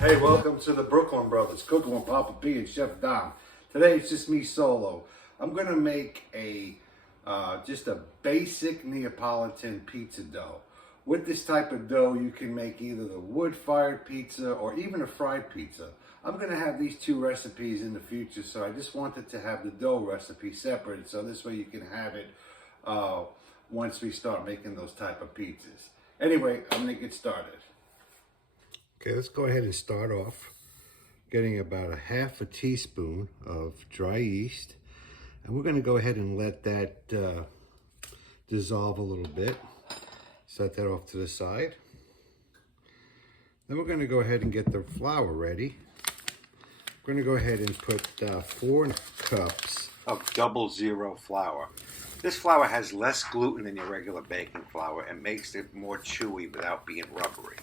Hey, welcome to the Brooklyn Brothers, Cooking with Papa P and Chef Dom. Today it's just me solo. I'm gonna make just a basic Neapolitan pizza dough. With this type of dough, you can make either the wood-fired pizza or even a fried pizza. I'm gonna have these two recipes in the future, so I just wanted to have the dough recipe separate, so this way you can have it once we start making those type of pizzas. Anyway, I'm gonna get started. Okay, let's go ahead and start off getting about a half a teaspoon of dry yeast. And we're gonna go ahead and let that dissolve a little bit. Set that off to the side. Then we're gonna go ahead and get the flour ready. We're gonna go ahead and put 4 cups of 00 flour. This flour has less gluten than your regular baking flour and makes it more chewy without being rubbery.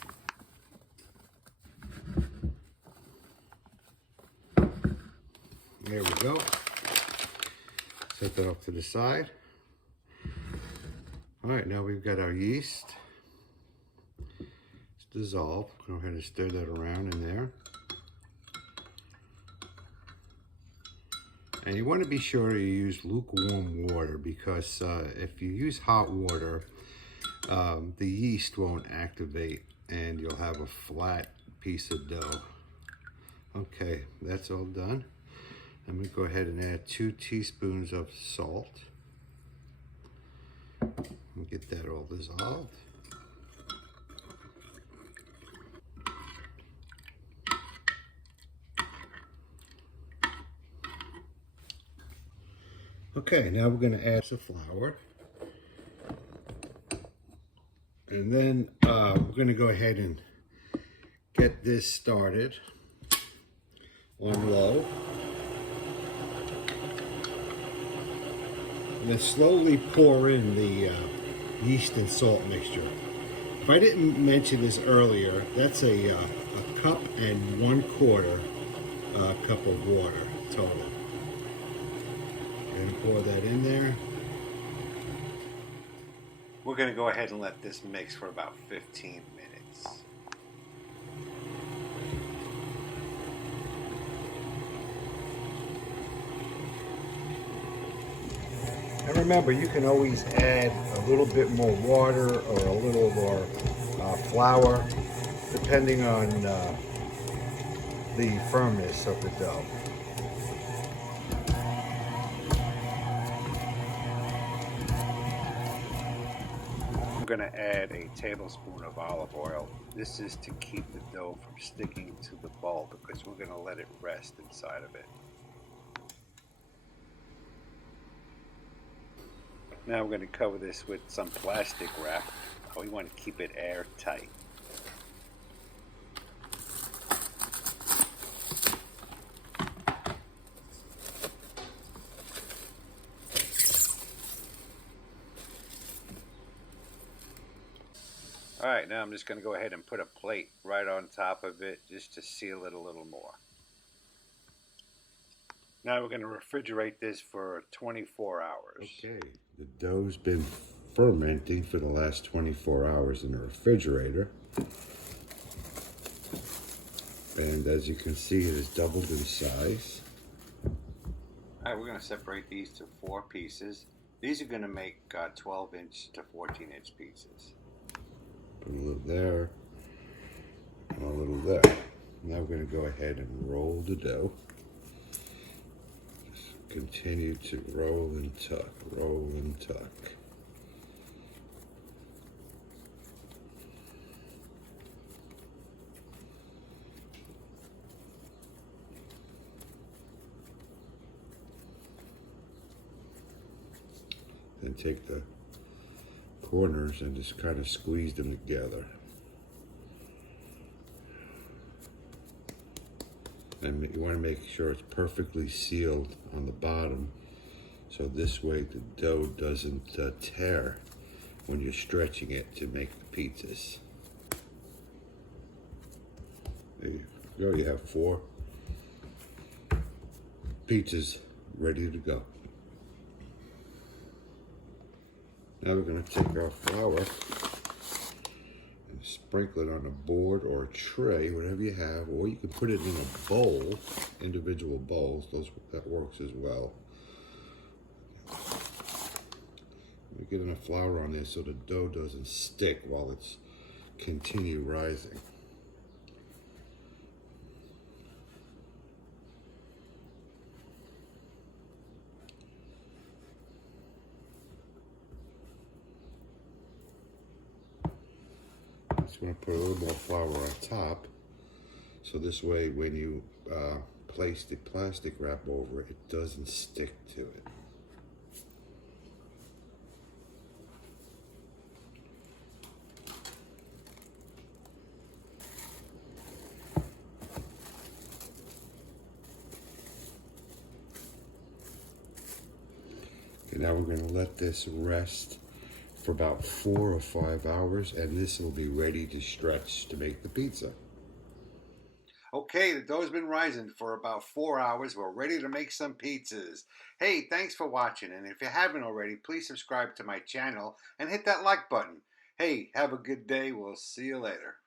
There we go. Set that off to the side. All right, now we've got our yeast. It's dissolved. Go ahead and stir that around in there. And you want to be sure you use lukewarm water because if you use hot water, the yeast won't activate and you'll have a flat piece of dough. Okay, that's all done. I'm going to go ahead and add 2 teaspoons of salt. And get that all dissolved. Okay, now we're going to add some flour. And then we're going to go ahead and get this started on low. And then slowly pour in the yeast and salt mixture. If I didn't mention this earlier, that's a cup and 1/4 cup of water total. And pour that in there. We're going to go ahead and let this mix for about 15 minutes. And remember, you can always add a little bit more water or a little more flour, depending on the firmness of the dough. I'm going to add a tablespoon of olive oil. This is to keep the dough from sticking to the bowl because we're going to let it rest inside of it. Now we're going to cover this with some plastic wrap. We want to keep it airtight. Alright, now I'm just going to go ahead and put a plate right on top of it just to seal it a little more. Now we're going to refrigerate this for 24 hours. Okay, the dough's been fermenting for the last 24 hours in the refrigerator. And as you can see, it has doubled in size. Alright, we're going to separate these to 4 pieces. These are going to make 12-inch to 14-inch pizzas. Put a little there, and a little there. Now we're going to go ahead and roll the dough. Continue to roll and tuck, roll and tuck. Then take the corners and just kind of squeeze them together. And you want to make sure it's perfectly sealed on the bottom, so this way the dough doesn't tear when you're stretching it to make the pizzas. There you go, you have 4 pizzas ready to go. Now we're going to take our flour and Sprinkle it on a board or a tray, whatever you have, or you can put it in a bowl, individual bowls. That works as well. We're getting enough flour on there so the dough doesn't stick while it's continue rising. I'm just going to put a little more flour on top, so this way when you place the plastic wrap over it, it doesn't stick to it. Okay, now we're going to let this rest for about 4 or 5 hours, and this will be ready to stretch to make the pizza. Okay, the dough's been rising for about 4 hours. We're ready to make some pizzas. Hey, thanks for watching, and if you haven't already, please subscribe to my channel and hit that like button. Hey, have a good day. We'll see you later.